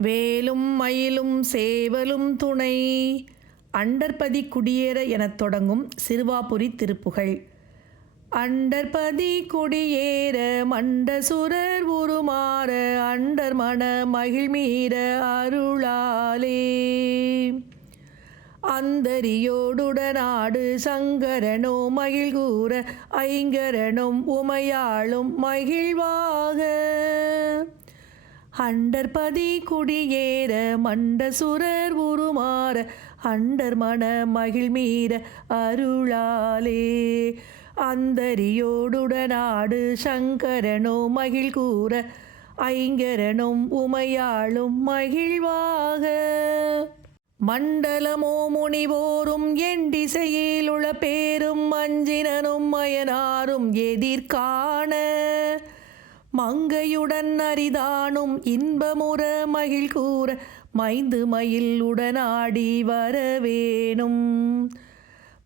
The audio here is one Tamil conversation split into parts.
வேலும் மயிலும் சேவலும் துணை. அண்டர்பதி குடியேற எனத் தொடங்கும் சிறுவாபுரி திருப்புகழ். அண்டர்பதி குடியேற மண்டசுரர் உருமாற அண்டர் மன மகிழ்மீற அருளாலே. அந்தரியோடுடனாடு சங்கரனோ மகிழ்கூற ஐங்கரனும் உமையாளும் மகிழ்வாக. அண்டர்பதி குடியேற மண்டசுரர் உருமாற அண்டர் மன மகிழ்மீற அருளாலே. அந்தரியோடுடனாடு சங்கரனோ மகிழ்கூற ஐங்கரனும் உமையாளும் மகிழ்வாக. மண்டலமோ முனிவோரும் எண்டிசையில் உள பேரும் அஞ்சினனும் மயனாரும் எதிர்காண. மங்கையுடன் அரிதானும் இன்பமுற மகிழ்கூற மைந்து மயில் உடனாடி வரவேணும்.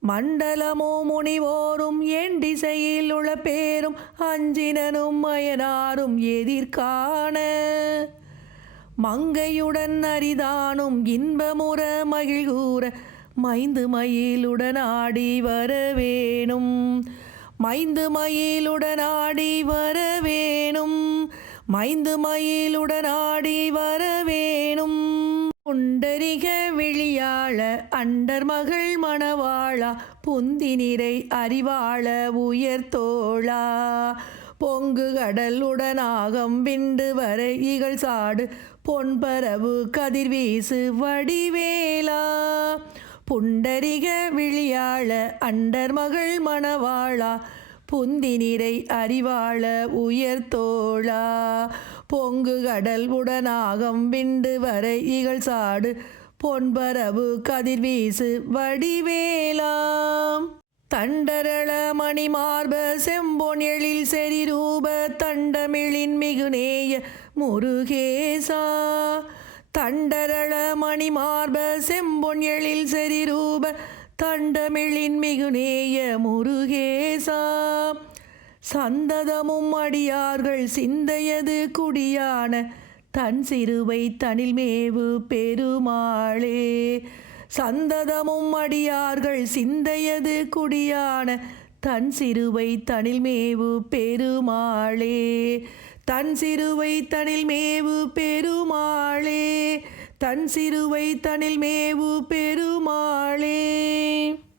மண்டலமோ முனிவோரும் எண்டிசையில் உள பேரும் அஞ்சினனும் மயனாரும் எதிர்காண. மங்கையுடன் அரிதானும் இன்பமுற மகிழ்கூற மைந்து மயிலுடனாடி வரவேணும். மைந்து மயிலுடனாடி வரவேணும். மைந்து மயிலுடனாடி வரவேணும். புண்டரிக விழியாள அண்டர் மகள் மணவாளா புந்தி நிறை அறிவாள உயர்த்தோளா. பொங்கு கடல் உடனாகம் விண்டு வர இகழ் சாடு பொன்பரவு கதிர்வீசு வடிவேலா. புண்டரிக விழியாள அண்டர் மகள் மணவாளா புந்தி நிறை அறிவாள உயர்த்தோளா. பொங்கு கடல் உடனாகம் விண்டு வரை இகழ் சாடு பொன்பரவு கதிர்வீசு வடிவேலா. தண்டரள மணிமார்ப செம்பொன் எழில் செறிரூப தண்டமிழின் மிகுநேய முருகேசா. தண்டரள மணிமார்ப செம்பொன் எழில் செறிரூப தண்டமிழின் மிகுநேய முருகேசா. சந்ததமும் அடியார்கள் சிந்தையது குடியான தன் சிறுவை தனில்மேவு பெருமாளே. சந்ததமும் அடியார்கள் சிந்தையது குடியான தன் சிறுவை தனில்மேவு பெருமாளே. தன் சிறுவை தனில்மேவு பெருமாளே. தன் சிறுவை தனில்மேவு பெருமாளே.